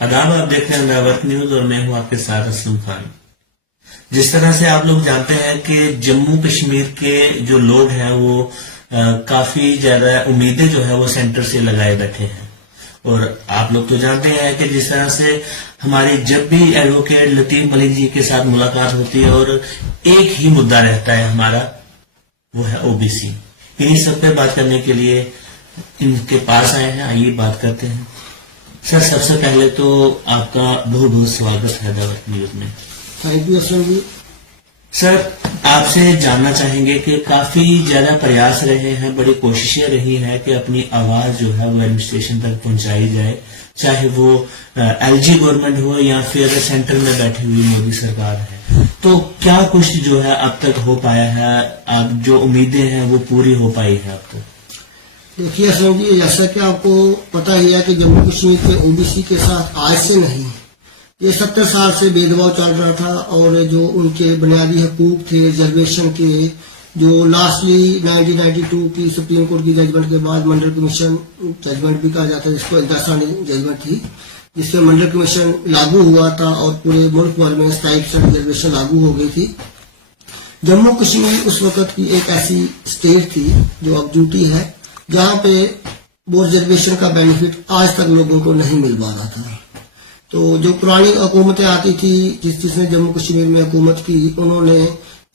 आदाब, आप देख रहे हैं अमरावत न्यूज और मैं हूं आपके साथ असलम खान। जिस तरह से आप लोग जानते हैं कि जम्मू कश्मीर के जो लोग हैं वो काफी ज्यादा उम्मीदें जो है वो सेंटर से लगाए बैठे हैं। और आप लोग तो जानते हैं कि जिस तरह से हमारी जब भी एडवोकेट लतीफ मलिक जी के साथ मुलाकात होती है और एक ही मुद्दा रहता है हमारा, वो है ओबीसी। इन्हीं सब पे बात करने के लिए इनके पास आए हैं। आइए बात करते हैं। सर, सबसे पहले तो आपका बहुत बहुत स्वागत है दावत न्यूज में। Thank you Aslam ji. Sir, आपसे जानना चाहेंगे कि काफी ज्यादा प्रयास रहे हैं, बड़ी कोशिशें रही हैं कि अपनी आवाज जो है वो एडमिनिस्ट्रेशन तक पहुंचाई जाए, चाहे वो एलजी गवर्नमेंट हो या फिर सेंटर में बैठी हुई मोदी सरकार है। तो क्या कुछ जो है अब तक हो पाया है? अब जो उम्मीदें हैं वो पूरी हो पाई है अब तक? देखिए असलम जी, जैसा कि आपको पता ही है कि जम्मू कश्मीर के ओबीसी के साथ आज से नहीं, ये 70 साल से भेदभाव चल रहा था। और जो उनके बुनियादी हकूक थे रिजर्वेशन के, जो लास्टली 1992 की सुप्रीम कोर्ट की जजमेंट के बाद मंडल कमीशन जजमेंट भी कहा जाता है, जिसको इंतसानी जजमेंट थी, जिससे मंडल कमीशन लागू हुआ था और पूरे मुल्क भर में 27% रिजर्वेशन लागू हो गई थी। जम्मू कश्मीर उस वक्त की एक ऐसी स्टेट थी जो अब ड्यूटी है, जहां पे वो रिजर्वेशन का बेनिफिट आज तक लोगों को नहीं मिल पा रहा था। तो जो पुरानी हुकूमतें आती थी, जिसने जम्मू कश्मीर में हुकूमत की, उन्होंने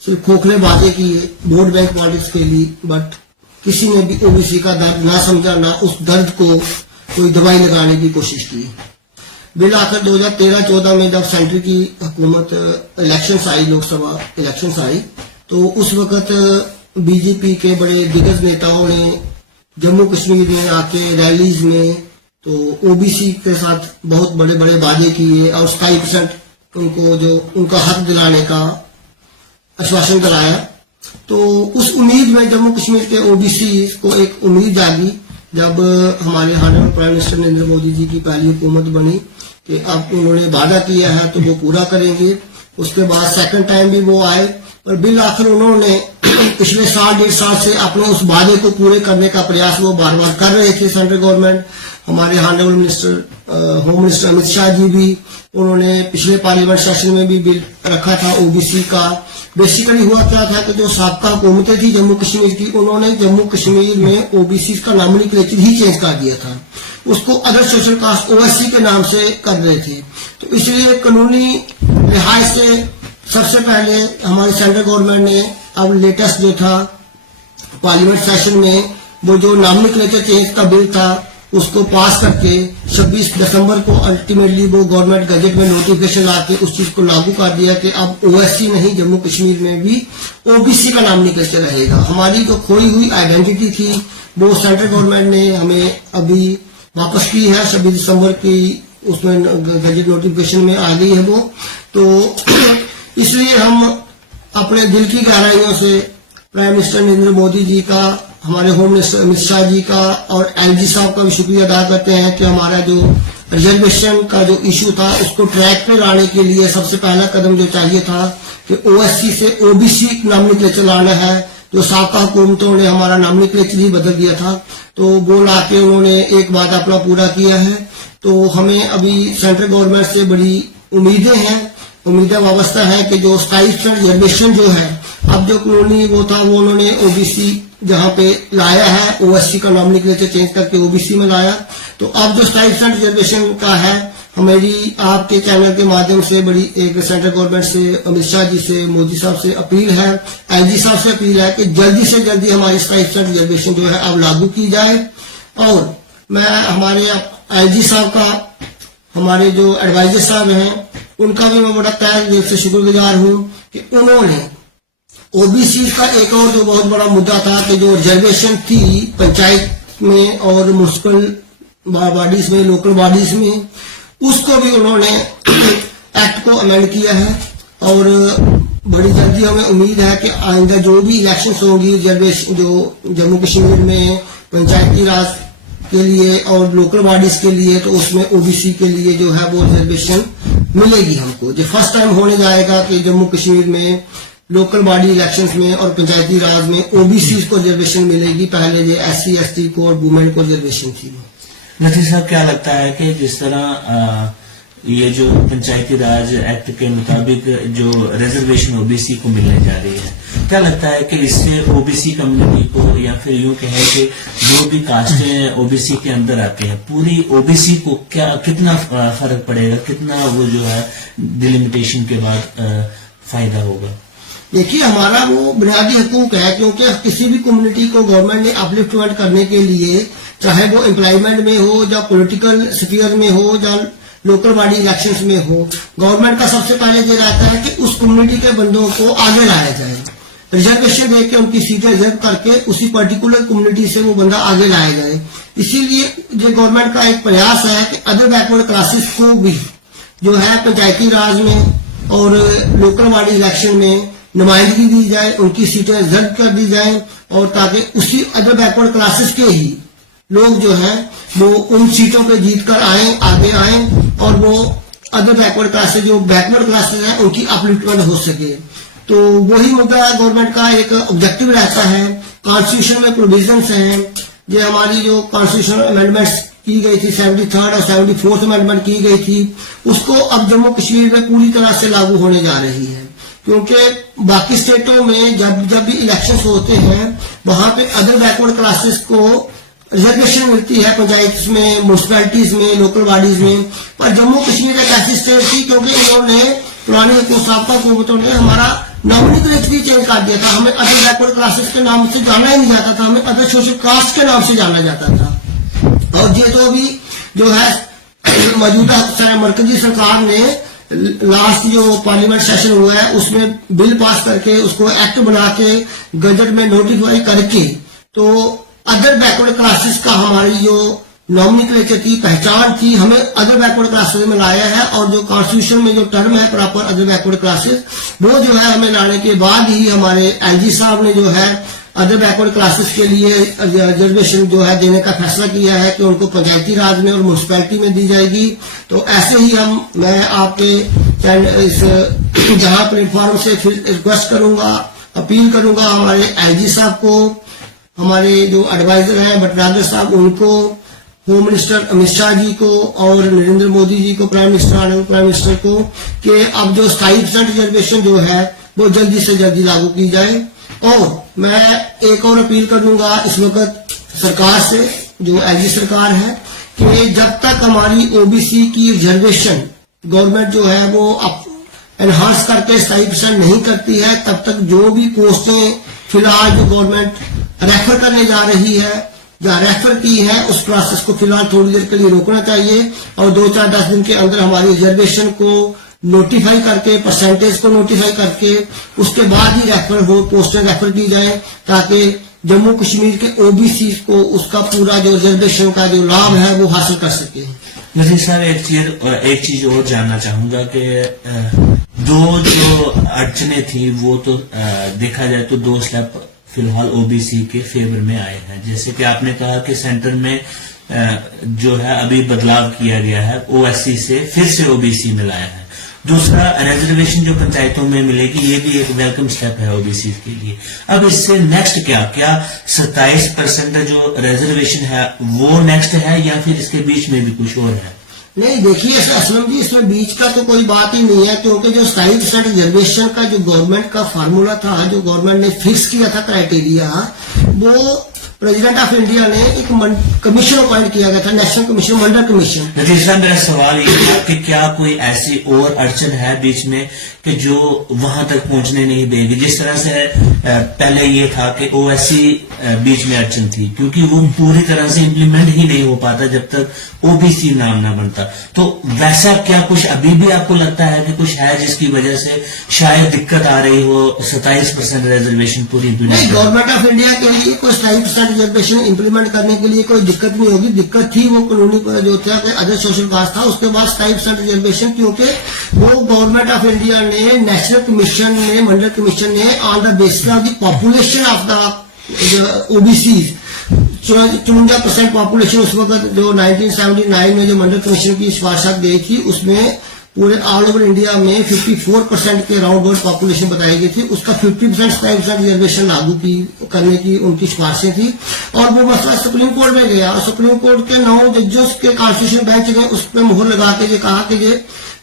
सिर्फ खोखले वादे किए वोट बैंक पॉलिटिक्स के लिए, बट किसी ने भी ओबीसी का दर्द ना समझा, ना उस दर्द को कोई दवाई लगाने की कोशिश की। बिल आखिर 2013-14 में जब सेंटर की हुकूमत इलेक्शंस आई, लोकसभा इलेक्शंस आई, तो उस वक्त बीजेपी के बड़े दिग्गज नेताओं ने जम्मू कश्मीर में आके रैलीज में तो ओबीसी के साथ बहुत बड़े बड़े वादे किए और 27% उनको जो उनका हक दिलाने का आश्वासन दिलाया। तो उस उम्मीद में जम्मू कश्मीर के ओबीसी को एक उम्मीद जागी जब हमारे हानरबल प्राइम मिनिस्टर नरेंद्र मोदी जी की पहली हुकूमत बनी कि अब उन्होंने वादा किया है तो वो पूरा करेंगे। उसके बाद सेकंड टाइम भी वो आए और बिल आखिर उन्होंने पिछले साल 1.5 साल से अपने उस वादे को पूरे करने का प्रयास वो बार बार कर रहे थे। सेंट्रल गवर्नमेंट, हमारे honourable minister home minister Amit Shah ji भी, उन्होंने पिछले पार्लियामेंट सेशन में भी बिल रखा था ओबीसी का। बेसिकली हुआ क्या था कि जो साबका हुकूमतें थी जम्मू कश्मीर की, उन्होंने जम्मू कश्मीर में ओबीसी का नॉमिनक्लेचर ही चेंज कर दिया था, उसको अदर सोशल कास्ट ओएससी के नाम से कर रहे थे। तो इसलिए कानूनी लिहाज से सबसे पहले हमारी सेंट्रल गवर्नमेंट ने अब लेटेस्ट जो था पार्लियामेंट सेशन में वो जो नॉमिनक्लेचर चेंज का बिल था उसको पास करके 26 दिसंबर को अल्टीमेटली वो गवर्नमेंट गजट में नोटिफिकेशन लाके उस चीज को लागू कर दिया कि अब ओएससी नहीं, जम्मू कश्मीर में भी ओबीसी का नॉमिनक्लेचर रहेगा। हमारी जो खोई हुई आइडेंटिटी थी वो सेंट्रल गवर्नमेंट ने हमें अभी वापस की है। 26 दिसंबर की उसमें गजट नोटिफिकेशन में आ गई है वो। तो इसलिए हम अपने दिल की गहराइयों से प्राइम मिनिस्टर नरेंद्र मोदी जी का, हमारे होम मिनिस्टर अमित शाह जी का और एलजी साहब का भी शुक्रिया अदा करते हैं कि हमारा जो रिजर्वेशन का जो इश्यू था उसको ट्रैक पे लाने के लिए सबसे पहला कदम जो चाहिए था कि ओएससी से ओबीसी नॉमिनक्लेचर लाना है। जो साबका हुकूमतों ने हमारा नॉमिनक्लेचर ही बदल दिया था, तो वो लाके उन्होंने एक वादा अपना पूरा किया है। तो हमें अभी सेंट्रल गवर्नमेंट से बड़ी उम्मीदें हैं, उम्मीदें वाबस्ता है कि जो 27% रिजर्वेशन जो है, अब जो कानूनी वो था वो उन्होंने ओबीसी जहां पे लाया है, ओएससी का नॉमिनक्लेचर चेंज करके ओबीसी में लाया। तो अब जो 27% रिजर्वेशन का है, हमारी आपके चैनल के माध्यम से बड़ी एक सेंट्रल गवर्नमेंट से, अमित शाह जी से, मोदी साहब से अपील है, एलजी साहब से अपील है कि जल्दी से जल्दी हमारी 27% रिजर्वेशन जो है अब लागू की जाए। और मैं हमारे एलजी साहब का, हमारे जो एडवाइजर साहब हैं, उनका भी मैं बड़ा तहे दिल से शुक्रगुजार हूं कि उन्होंने ओबीसी का एक और जो बहुत बड़ा मुद्दा था कि जो रिजर्वेशन थी पंचायत में और म्युनिसिपल बॉडीज में, लोकल बॉडीज में, उसको भी उन्होंने एक्ट को अमेंड किया है। और बड़ी जल्दी हमें उम्मीद है कि आइंदा जो भी इलेक्शंस होंगी रिजर्वेशन जो जम्मू कश्मीर में पंचायती राज के लिए और लोकल बॉडीज के लिए, तो उसमें ओबीसी के लिए जो है वो रिजर्वेशन मिलेगी हमको। जो फर्स्ट टाइम होने जाएगा कि जम्मू कश्मीर में लोकल बॉडी इलेक्शंस में और पंचायती राज में ओबीसी को रिजर्वेशन मिलेगी। पहले ये SC ST को और वुमेन को रिजर्वेशन थी। नजीर साहब, क्या लगता है कि जिस तरह ये जो पंचायती राज एक्ट के मुताबिक जो रिजर्वेशन ओबीसी को मिलने जा रही है, क्या लगता है कि इससे ओबीसी कम्युनिटी को, या फिर यूं कहें कि जो भी कास्टें ओबीसी के अंदर आती हैं, पूरी ओबीसी को क्या कितना फर्क पड़ेगा, कितना वो जो है डिलिमिटेशन के बाद फायदा होगा? देखिए, हमारा वो बुनियादी हकूक है, क्योंकि किसी भी कम्युनिटी को गवर्नमेंट ने अपलिफ्टमेंट करने के लिए, चाहे वो एम्प्लॉयमेंट में हो या पॉलिटिकल स्फीयर में हो या लोकल बॉडी इलेक्शंस में हो, गवर्नमेंट का सबसे पहले ये रहता है कि उस कम्युनिटी के बंदों को आगे लाया जाए, रिजर्वेशन देकर उनकी सीटें रिजर्व करके उसी पर्टिकुलर कम्युनिटी से वो बंदा आगे लाया जाए। इसीलिए जो गवर्नमेंट का एक प्रयास है कि अदर बैकवर्ड क्लासेस को भी जो है पंचायती राज में और लोकल बॉडी इलेक्शन में नुमाइंदगी दी जाए, उनकी सीटें रिजर्व कर दी जाए, और ताकि उसी अदर बैकवर्ड क्लासेस के ही लोग जो है वो उन सीटों पे जीत कर आगे आए और वो अदर बैकवर्ड क्लासेस, जो बैकवर्ड क्लासेस हैं, उनकी अपलिफ्टमेंट हो सके। तो वही मुद्दा गवर्नमेंट का एक ऑब्जेक्टिव रहता है। कॉन्स्टिट्यूशन में प्रोविजंस हैं, जो हमारी जो कॉन्स्टिट्यूशनल अमेंडमेंट्स की गई थी, 73rd और 74th अमेंडमेंट की गई थी, उसको अब जम्मू कश्मीर में पूरी तरह से लागू होने जा रही है। क्योंकि बाकी स्टेटों में जब भी इलेक्शन होते हैं, वहां पे अदर बैकवर्ड क्लासेस को रिजर्वेशन मिलती है, पंचायत में, म्यूनिसिपैलिटीज में, लोकल बॉडीज में। पर जम्मू कश्मीर एक ऐसी स्टेट थी, क्योंकि इन्होंने पुरानी साबका हुकूमतों ने हमारा नॉमिनिक्लेचर ही चेंज कर दिया था। हमें अदर बैकवर्ड क्लासेस के नाम से जाना ही नहीं जाता था, हमें अदर सोशल कास्ट के नाम से जाना जाता था। और ये तो भी जो है मौजूदा मरकजी सरकार ने लास्ट जो पार्लियामेंट सेशन हुआ है, उसमें बिल पास करके उसको एक्ट बना के गजट में नोटिफाई करके, तो अदर बैकवर्ड क्लासेस का हमारी जो नॉमिनिक्लेचर की पहचान थी, हमें अदर बैकवर्ड क्लासेस में लाया है। और जो कॉन्स्टिट्यूशन में जो टर्म है प्रॉपर अदर बैकवर्ड क्लासेस, वो जो है हमें लाने के बाद ही हमारे एलजी साहब ने जो है अदर बैकवर्ड क्लासेस के लिए रिजर्वेशन जो है देने का फैसला किया है कि उनको पंचायती राज में और म्यूनिसिपैलिटी में दी जाएगी। तो ऐसे ही मैं आपके इस जहां प्लेटफॉर्म से फिर रिक्वेस्ट करूंगा, अपील करूंगा हमारे एलजी साहब को, हमारे जो एडवाइजर हैं भट्टनागर साहब, उनको, होम मिनिस्टर अमित शाह जी को और नरेंद्र मोदी जी को, प्राइम मिनिस्टर को, कि अब जो 27% रिजर्वेशन जो है वो जल्दी से जल्दी लागू की जाए। और मैं एक और अपील करूंगा इस वक्त सरकार से, जो एलजी सरकार है, कि जब तक हमारी ओबीसी की रिजर्वेशन गवर्नमेंट जो है वो एनहांस करके 27% नहीं करती है, तब तक जो भी पोस्टें फिलहाल जो गवर्नमेंट रेफर करने जा रही है या रेफर की है, उस प्रोसेस को फिलहाल थोड़ी देर के लिए रोकना चाहिए और 2-4-10 दिन के अंदर हमारी रिजर्वेशन को नोटिफाई करके, परसेंटेज को नोटिफाई करके, उसके बाद ही रेफर हो, पोस्टें रेफर की जाए, ताकि जम्मू कश्मीर के ओबीसी को उसका पूरा जो रिजर्वेशन का जो लाभ है वो हासिल कर सके। नजीर साहब, एक चीज और जानना चाहूंगा कि दो जो अड़चने थी वो तो देखा जाए तो 2 स्टेप फिलहाल ओबीसी के फेवर में आए हैं। जैसे कि आपने कहा कि सेंटर में जो है अभी बदलाव किया गया है, ओएससी से फिर से ओबीसी में लाया है। दूसरा, रिजर्वेशन जो पंचायतों में मिलेगी, ये भी एक वेलकम स्टेप है ओबीसी के लिए। अब इससे नेक्स्ट क्या 27% जो रिजर्वेशन है वो नेक्स्ट है, या फिर इसके बीच में भी कुछ और है? नहीं, देखिए असलम जी, इसमें बीच का तो कोई बात ही नहीं है, क्योंकि जो 27% रिजर्वेशन का जो गवर्नमेंट का फार्मूला था, जो गवर्नमेंट ने फिक्स किया था क्राइटेरिया, वो प्रेसिडेंट ऑफ इंडिया ने एक कमीशन अपॉइंट किया गया था, नेशनल कमीशन, मंडल कमीशन। नतीजा मेरा सवाल ये था कि क्या कोई ऐसी और अड़चन है बीच में कि जो वहां तक पहुंचने नहीं देगी? जिस तरह से पहले ये था कि ओएससी बीच में अड़चन थी, क्योंकि वो पूरी तरह से इम्प्लीमेंट ही नहीं हो पाता जब तक ओबीसी नाम ना बनता। तो वैसा क्या कुछ अभी भी आपको लगता है कि कुछ है जिसकी वजह से शायद दिक्कत आ रही हो 27% रिजर्वेशन पूरी दुनिया? नहीं, गवर्नमेंट ऑफ इंडिया के लिए कोई 27% रिजर्वेशन इंप्लीमेंट करने के लिए कोई दिक्कत नहीं होगी। दिक्कत थी वो कानूनी जो था अदर सोशल कास्ट था, उसके बाद 27% रिजर्वेशन, क्योंकि वो गवर्नमेंट ऑफ इंडिया ने, नेशनल कमीशन ने, मंडल कमीशन ने, on the basis of the population of the OBC, 54% population उस वक्त जो 1979 में जो मंडल कमीशन की सिफारिशात गई थी, उसमें पूरे ऑल ओवर इंडिया में 54% के राउंड अबाउट पॉपुलेशन बताई गई थी। उसका 50% 27% रिजर्वेशन लागू करने की उनकी सिफारिशें थी, और वो मसला सुप्रीम कोर्ट में गया और सुप्रीम कोर्ट के 9 जजों के कॉन्स्टिट्यूशन बेंच ने उस पर मुहर लगा के ये कहा कि ये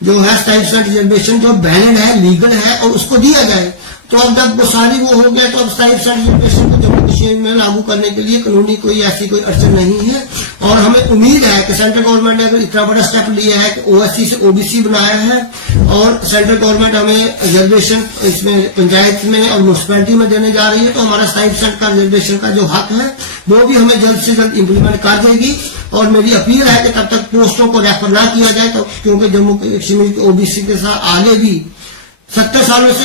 जो है 27% रिजर्वेशन जो वैलिड है, लीगल है, और उसको दिया जाए। तो अब जब वो सारी वो हो गया तो अब 27% रिजर्वेशन को जम्मू कश्मीर में लागू करने के लिए कानूनी कोई ऐसी कोई अड़चन नहीं है। और हमें उम्मीद है कि सेंट्रल गवर्नमेंट ने अगर इतना बड़ा स्टेप लिया है कि ओएससी से ओबीसी बनाया है, और सेंट्रल गवर्नमेंट हमें रिजर्वेशन इसमें पंचायत में और म्यूनसिपैलिटी में देने जा रही है, तो हमारा 27% का रिजर्वेशन का जो हक है वो भी हमें जल्द से जल्द इम्प्लीमेंट कर देगी। और मेरी अपील है कि तब तक पोस्टों को रेफर ना किया जाए, तो क्योंकि जम्मू कश्मीर के ओबीसी के साथ आगे भी 70 सालों से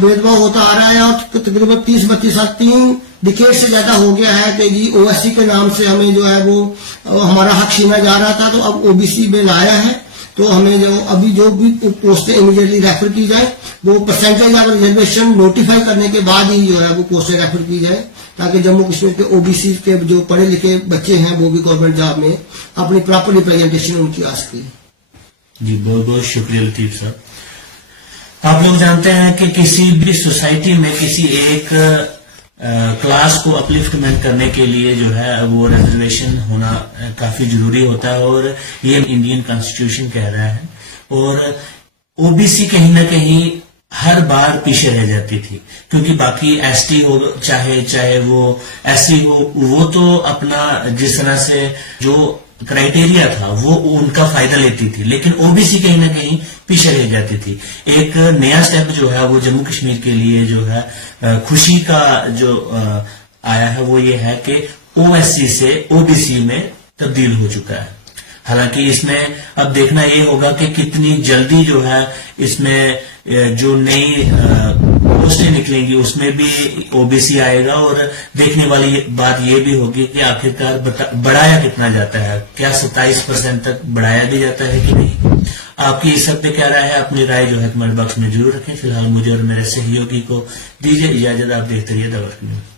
भेदभाव होता आ रहा है, और तकरीबन 30-32 साल 3 डिकेड से ज्यादा हो गया है कि जी ओएससी के नाम से हमें जो है वो हमारा हक छीना जा रहा था। तो अब ओबीसी बिल आया है, तो हमें जो अभी जो भी पोस्टें इमीडिएटली रेफर की जाए, वो परसेंटेज ऑफ रिजर्वेशन नोटिफाई करने के बाद ही जो है वो पोस्टें रेफर की जाए, ताकि जम्मू कश्मीर के ओबीसी के जो पढ़े लिखे बच्चे हैं वो भी गवर्नमेंट जॉब में अपनी प्रॉपर रिप्रेजेंटेशन उनकी आ सके। जी बहुत बहुत शुक्रिया लतीफ साहब। आप लोग जानते हैं कि किसी भी सोसाइटी में किसी एक क्लास को अपलिफ्टमेंट करने के लिए जो है वो रिजर्वेशन होना काफी जरूरी होता है, और ये इंडियन कॉन्स्टिट्यूशन कह रहा है। और ओबीसी कहीं ना कहीं हर बार पीछे रह जाती थी, क्योंकि बाकी एसटी हो चाहे वो एससी हो, वो तो अपना जिस तरह से जो क्राइटेरिया था वो उनका फायदा लेती थी, लेकिन ओबीसी कहीं ना कहीं पीछे रह जाती थी। एक नया स्टेप जो है वो जम्मू कश्मीर के लिए जो है खुशी का जो आया है वो ये है कि ओएससी से ओबीसी में तब्दील हो चुका है। हालांकि इसमें अब देखना ये होगा कि कितनी जल्दी जो है इसमें जो नई पोस्टें निकलेंगी उसमें भी ओबीसी आएगा, और देखने वाली बात ये भी होगी कि आखिरकार बढ़ाया कितना जाता है, क्या 27% तक बढ़ाया भी जाता है कि नहीं। आपकी इस सब पे क्या राय है? अपनी राय जो है कमेंट बॉक्स में जरूर रखें। फिलहाल मुझे और मेरे सहयोगी को दीजिए इजाजत। आप देखते रहिए द वर्क न्यूज।